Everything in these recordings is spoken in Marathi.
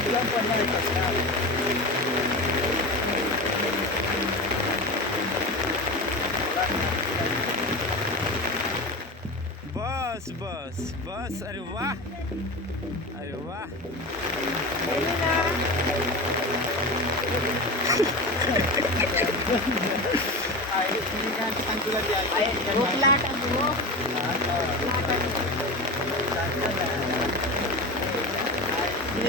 Bus, bus, bus, rin kasi Bas, bas, bas, arriba. Arriba. Ayun na. Ay, hindi ka ang yan. Ay, huwag lahat ang buo. Huwag lahat ang buo.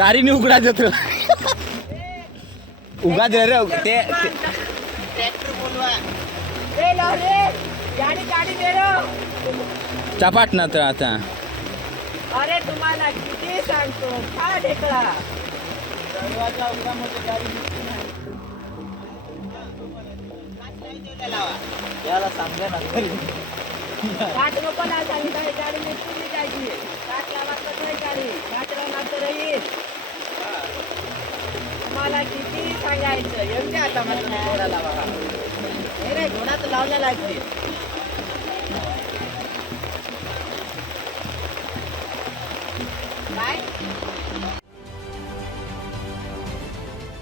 दारी नहीं उगड़ा जात तो। उगा दे रे ते चपाट ना तर तो आता अरे तुम्हारा किती सांगतो का ढेकळा दरवाजा उघडा मुझे गाडी याला सांगा ना साठ रोपाला सांगितलं गाडी लावा तर गाडी लावा तर किती सांगायचं एवढे आता मला घोडा लावा हे रे घोडा तर लागते काय